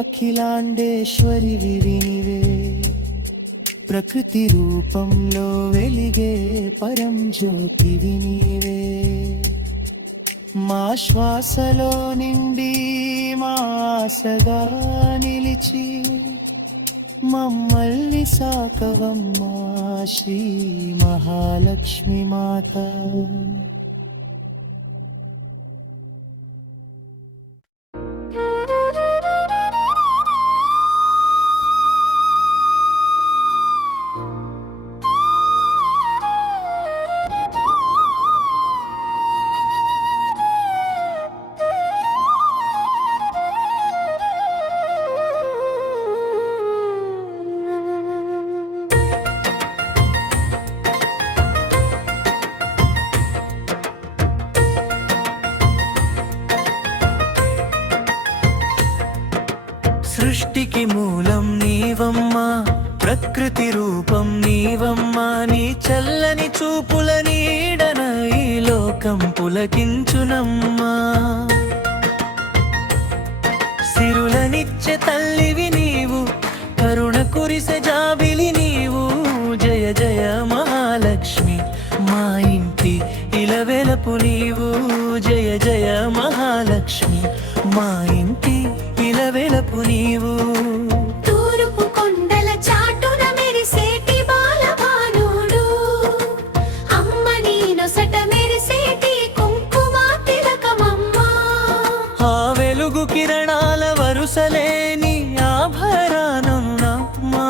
అఖిలాండేశ్వరివి నీవే ప్రకృతి రూపంలో వెలిగే పరం జ్యోతివి నీవే మా శ్వాసలో నిండి మా ఆశగా నిలిచి మమ్మల్ని సాకవమ్మా శ్రీ మహాలక్ష్మి మాత సృష్టికి మూలం నీవమ్మా ప్రకృతి రూపం నీవమ్మా నీ చల్లని చూపుల నీడన ఈ లోకం పులకించునమ్మా సిరులనిచ్చే తల్లివి నీవు కరుణ కురిసె జాబిలి నీవు జయ జయ మహాలక్ష్మి మా ఇంటి ఇలవెలపు నీవు జయ జయ మహాలక్ష్మి మా ఇంటి ఇలవెలపు నీవు తూర్పు కొండల చాటున మెరిసేటి బాలభానుడు అమ్మ నీ నొసట మెరిసేటి కుంకుమ తిలకమమ్మా ఆ వెలుగు కిరణాల వరుసలేని ఆభరణమ్మా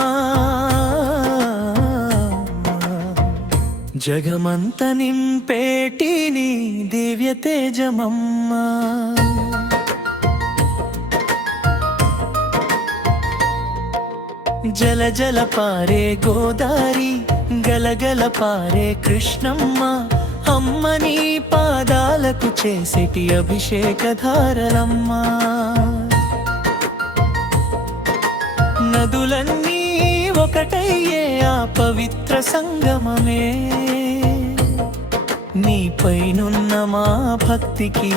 జగమంత నింపేటి నీ దివ్య తేజమమ్మా జల జల పారే గోదారి గలగల పారే కృష్ణమ్మ అమ్మ నీ పాదాలకు చేసేటి అభిషేక ధారలమ్మా నదులన్నీ ఒకటయ్యే ఆ పవిత్ర సంగమమే నీపైనున్న మా భక్తికి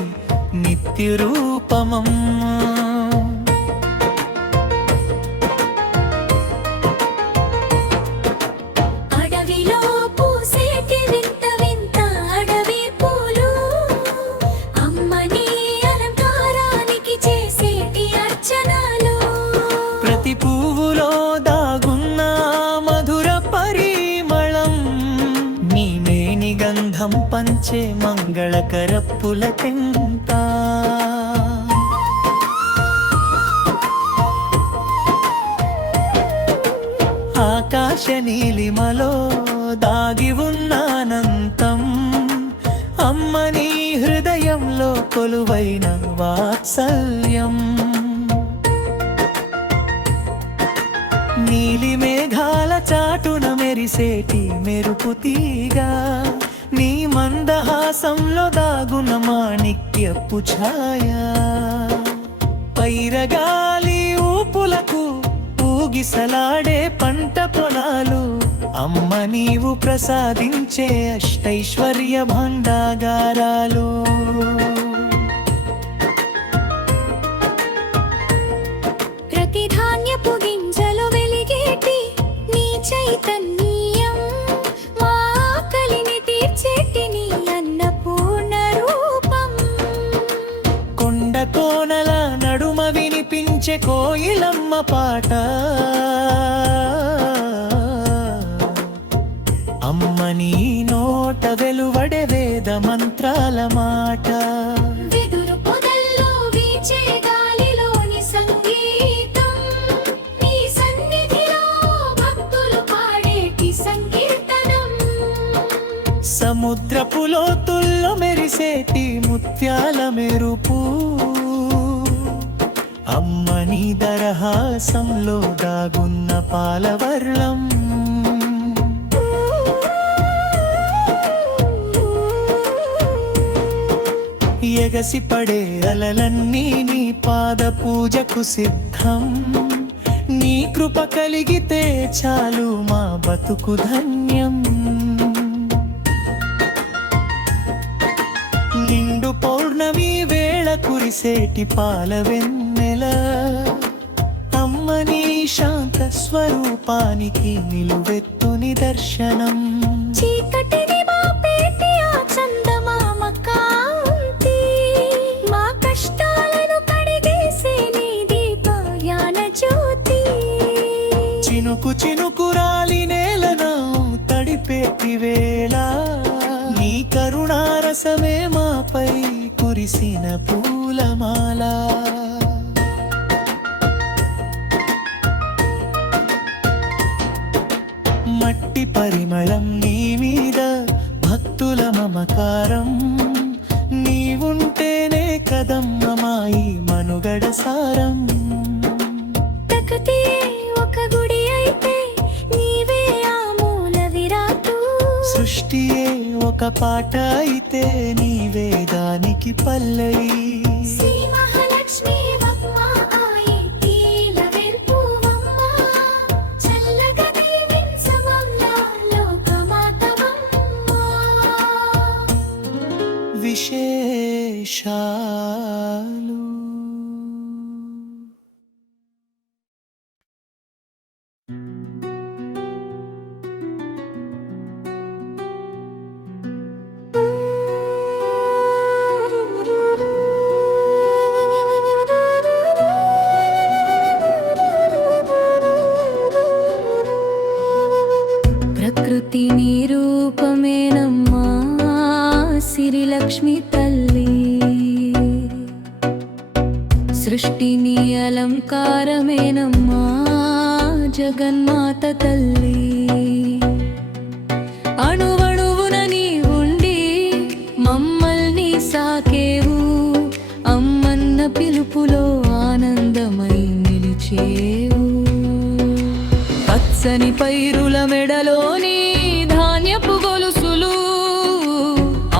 నిత్య రూపమమ్మా ప్రతి పువ్వులో దాగున్న మధుర పరిమళం నీ మేని గంధం పంచే మంగళకర పులకింత ఆకాశ నీలిమలో దాగి ఉన్న అనంతం అమ్మ నీ హృదయంలో కొలువైన వాత్సల్యం నీలి మేఘాల చాటున మెరిసేటి మెరుపు తీగా నీ మందహాసంలో దాగున మాణిక్యపు ఛాయ పైరగాలి ఊపులకు ఊగిసలాడే పంట పొలాలు అమ్మ నీవు ప్రసాదించే అష్టైశ్వర్య భాండాగారాలు ప్రతి ధాన్యపు గింజలు వెలిగేటి నీ చైతన్యం మా ఆకలిని తీర్చేటి నీ అన్నపూర్ణ రూపం కొండ కోనల నడుమ వినిపించే కోయిలమ్మ పాట అమ్మ నీ నోట వెలువడే వేద మంత్రాల మాట వెదురు పొదల సముద్రపు లోతుల్లో మెరిసేటి ముత్యాల మెరుపు అమ్మ నీ దరహాసంలో దాగున్న పాలవర్లం ఎగసి పడే అలలన్నీ నీ పాద పూజకు సిద్ధం నీ కృప కలిగితే చాలు మా బతుకు ధన్యం నిండు పౌర్ణమి వేళ కురిసేటి పాల వెన్నెల అమ్మ నీ శాంత స్వరూపానికి నిలువెత్తు నిదర్శనం చీకటిని మాపేటి ఆ చందమామ కాంతి మా కష్టాలను కడిగేసే నీ దీపయాన జ్యోతి చినుకు చినుకు రాలి నేలను తడిపేటి వేళ నీ కరుణారసమే మాపై కురిసిన పూలమాల మట్టి పరిమళం నీ మీద భక్తుల మమకారం నీవుంటేనే కదమ్మమాయి మనుగడ సారం ప్రకృతియే ఒక గుడి అయితే నీవే ఆ మూల విరాటు సృష్టియే ఒక పాట అయితే నీవే దానికి పల్లవి శ్రీ మహాలక్ష్మి అమ్మ ఆయి తీల వెల్పువమ్మ చల్లగా దీవించమమ్మ లోకమాతవమ్మ విశేషాలు ప్రకృతి నీ రూపమేనమ్మా సిరిలక్ష్మి తల్లి సృష్టిని అలంకారమేనమ్మా జగన్మాత తల్లి అణువణువున నీ ఉండి మమ్మల్ని సాకేవు అమ్మన్న పిలుపులో ఆనందమై నిలిచేవు పచ్చని పైరుల మెడలోని ధాన్యపు గొలుసులు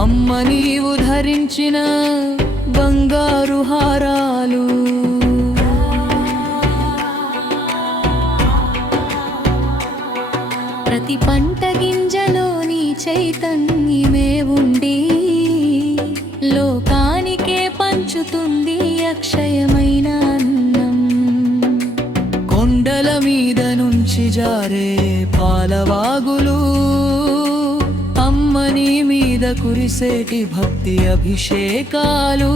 అమ్మ నీవు ధరించిన బంగారు హారాలు ప్రతి పంట గింజలోని చైతన్యమే ఉండి లోకానికే పంచుతుంది అక్షయమైన అన్నం కొండల మీద నుంచి జారే పాలవాగులు అమ్మ నీ మీద కురిసేటి భక్తి అభిషేకాలు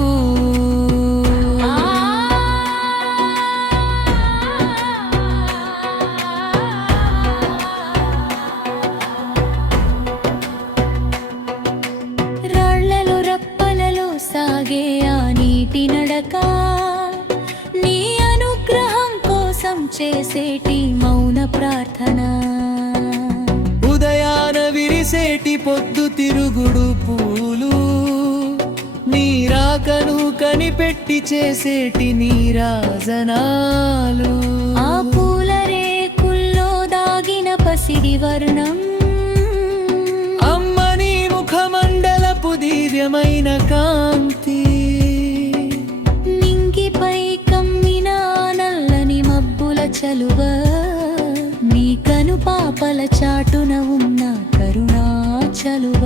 రాళ్లలో రప్పలలో సాగే ఆ నీటి నడక నీ అనుగ్రహం కోసం చేసేటి మౌన ప్రార్థన ఉదయాన విరిసేటి పొద్దు తిరుగుడు పూలు నీ రాకను కనిపెట్టి చేసేటి నీరాజనాలు ఆ పూల రేకుల్లో దాగిన పసిడి వర్ణం అమ్మ నీ ముఖమండలపు దివ్యమైన కాంతి నింగిపై కమ్మిన నల్లని మబ్బుల చలువ నీ కను పాపల చాటున ఉన్న కరుణా చలువ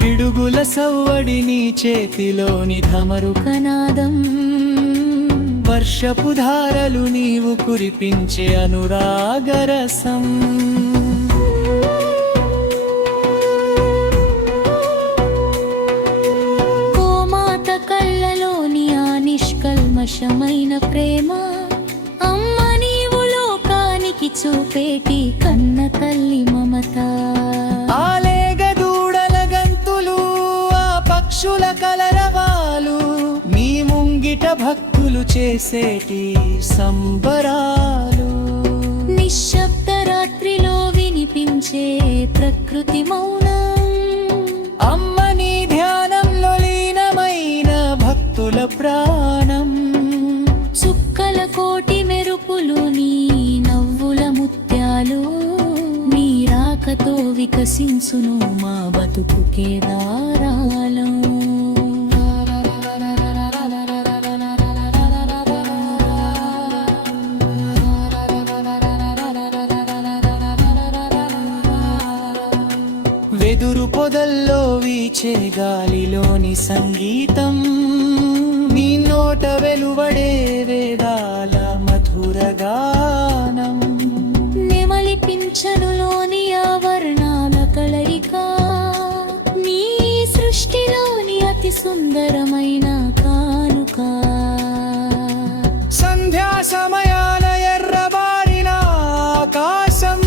పిడుగుల సవ్వడి నీ చేతిలోని ధమరుకనాదం వర్షపు ధారలు నీవు కురిపించే అనురాగరసం గోమాత కళ్ళలోని ఆ నిష్కల్మషమైన ప్రేమ అమ్మ నీవు లోకానికి చూపేటి కన్న తల్లి మమత ఆలేగ దూడల గంతులు ఆ పక్షుల కలరవాలు నీ ముంగిట భక్తుల పరుగులు చేసేటి సంబరాలు. నిశ్శబ్ద రాత్రిలో వినిపించే ప్రకృతి మౌనం, అమ్మ నీ ధ్యానంలో లీనమైన భక్తుల ప్రాణం. చుక్కల కోటి మెరుపులు నీ నవ్వుల ముత్యాలు, నీ రాకతో వికసించును మా బతుకు కేదారాలం. వెదురు పొదల్లో వీచే గాలిలోని సంగీతం, నీ నోట వెలువడే వేదాల మధుర గానం. నెమలి పింఛనులోని ఆవరణాల కలయిక, నీ సృష్టిలోని అతి సుందరమైన కానుక. సంధ్యా సమయాన ఎర్రబారిన ఆకాశం,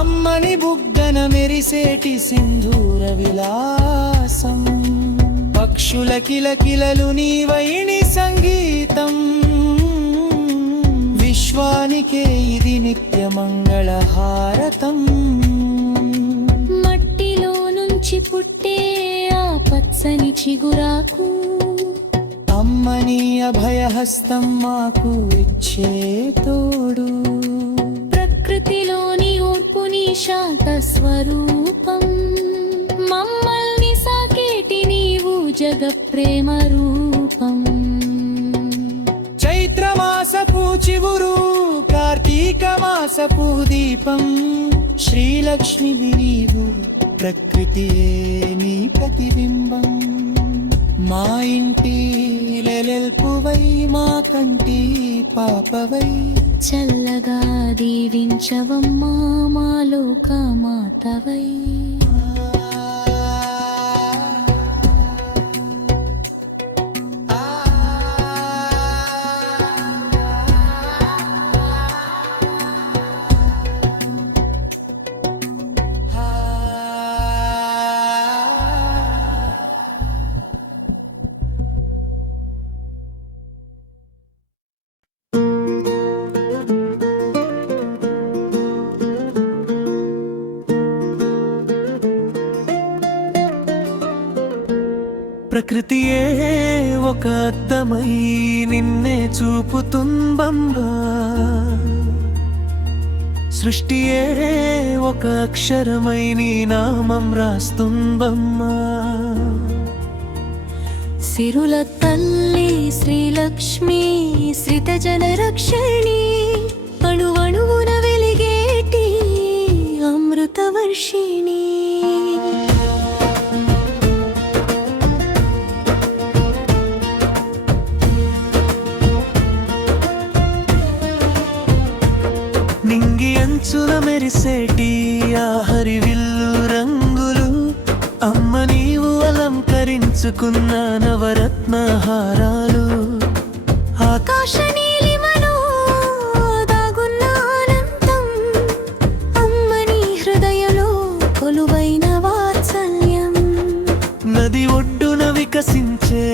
అమ్మని బుగ్గన మెరిసేటి సింధూర విలాసం. పక్షుల కిలకిలలు నీ వైణి సంగీతం, విశ్వానికే ఇది నిత్య మంగళహారతం. మట్టిలో నుంచి పుట్టే ఆ పచ్చని చిగురాకు, అమ్మని అభయహస్తం మాకు ఇచ్చే తోడు. ప్రకృతిలోని ఓర్పుని శాంత స్వరూపం, మమ్మల్ని సాకేటి నీవు జగ ప్రేమ రూపం. చైత్రమాసపు చివురు, కార్తీక మాసపు దీపం, శ్రీలక్ష్మి నీవు ప్రకృతియే నీ ప్రతిబింబం. మా ఇంటి లెలెల్పువై, మా కంటి పాపవై, చల్లగా దీవించవమ్మా మా లోక మాతవై. ప్రకృతియే ఒక అద్దమై నిన్నే చూపుతుంబమ్మా, సృష్టియే ఒక అక్షరమై నీ నామం రాస్తుంబమ్మా. సిరుల తల్లి శ్రీలక్ష్మి శ్రిత జన రక్షణి, అణువణువున వెలిగేటి అమృత వర్షిణి. నింగి అంచుల మెరిసేటి ఆ హరివిల్లు రంగులు, అమ్మ నీవు అలంకరించుకున్న నవరత్నహారాలు. ఆకాశ నీలిమలో దాగున్న అనంతం, అమ్మని హృదయలో కొలువైన వాత్సల్యం. నది ఒడ్డున వికసించే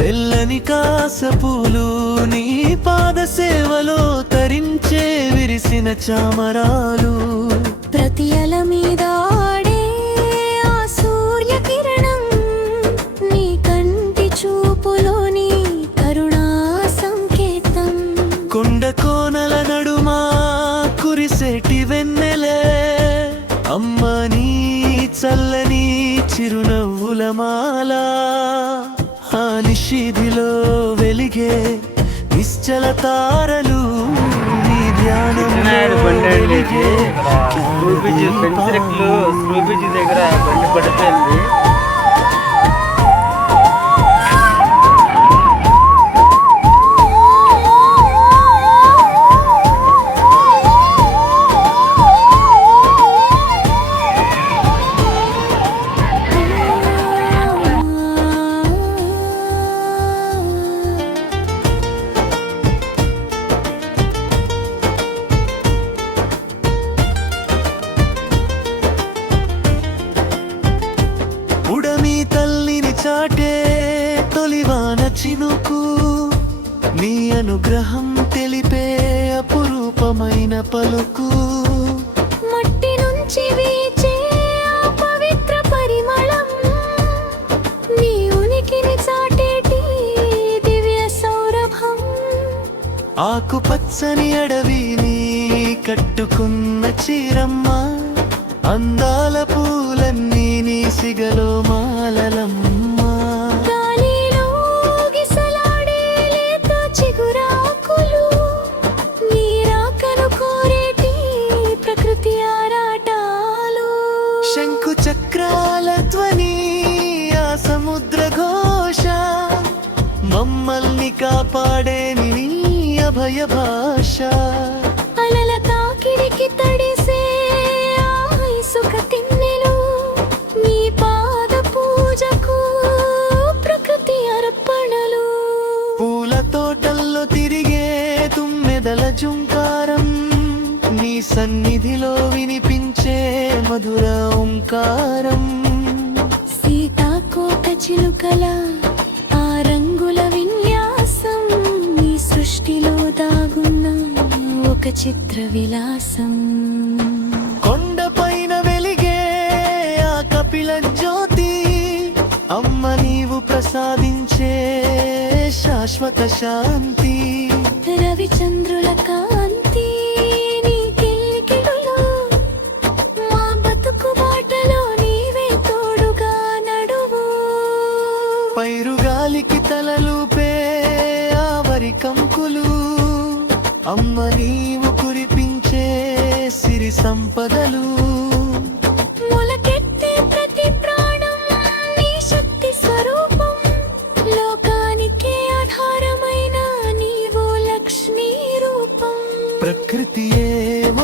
తెల్లని కాసపూలు, నీ పాద సేవలో తరించే విరిసిన చామరాలు. ప్రతి అల మీద ఆడే ఆ సూర్య కిరణం, నీ కంటి చూపులోని కరుణా సంకేతం. కొండ కోనల నడుమా కురిసేటి వెన్నెలే, అమ్మ నీ చల్లని చిరునవ్వుల మాల. ఆ నిషిధిలో వెలిగే నిశ్చల తారలు, నీ ధ్యానంలో వెలిగే పెన్సిరెక్లు స్క్రూ బ్రిడ్జ్ దగ్గర బండి పడిపోయింది. నీ అనుగ్రహం తెలిపే అపురూపమైన పలుకు, మట్టి నుంచి వీచే ఆ పవిత్ర పరిమళం, నీ ఉనికిని చాటేటి దివ్య సౌరభం. ఆకుపచ్చని అడవిని కట్టుకున్న చీరమ్మ, అందాల పూలన్నీ నీ సిగలో మాలలమ్మ. గాలిలో గిసలాడే లేత చిగురాకులు, నీ రాకను కోరేటి ప్రకృతి ఆరాటాలు. శంకు చక్రాల ధ్వని, ఆ సముద్ర ఘోష, మమ్మల్ని కాపాడే నీ అభయ భాష. అలల తాకిడికి తడిసే ఆ ఇసుక తిన్నెలు, నీ పాద పూజకు ప్రకృతి అర్పణలు. పూల తోటల్లో తిరిగే తుమ్మెదల జుంకారం, నీ సన్నిధిలో వినిపించే మధుర ఓంకారం. సీతాకోక చిలుకల ఆ రంగుల విన్యాసం, నీ సృష్టిలో దాగున్న ఒక చిత్ర విలాసం. కొండపైన వెలిగే ఆ కపిల జ్యోతి, అమ్మ నీవు ప్రసాదించే శాశ్వత శాంతి. రవిచంద్రుల కాంతి నీ కిలికిలులో, మా బతుకు బాటలో నీవే తోడుగా నడువు. పైరుగాలికి తలలుపే ఆవరి కంకులు, అమ్మ నీవు కురిపించే సిరి సంపదలు. మొలకెత్తే ప్రతి ప్రాణం నీ శక్తి స్వరూపం, లోకానికే ఆధారమైన నీవు లక్ష్మీ రూపం. ప్రకృతియే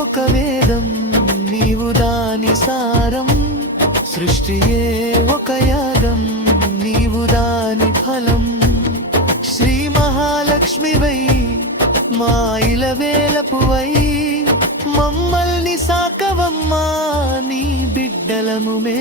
ఒక వేదం, నీవు దాని సారం. సృష్టియే ఒక యాగం, నీవు దాని ఫలం. శ్రీ మహాలక్ష్మివై మా ఇలవేలపువై, మమ్మల్ని సాకవమ్మా నీ బిడ్డలము మే.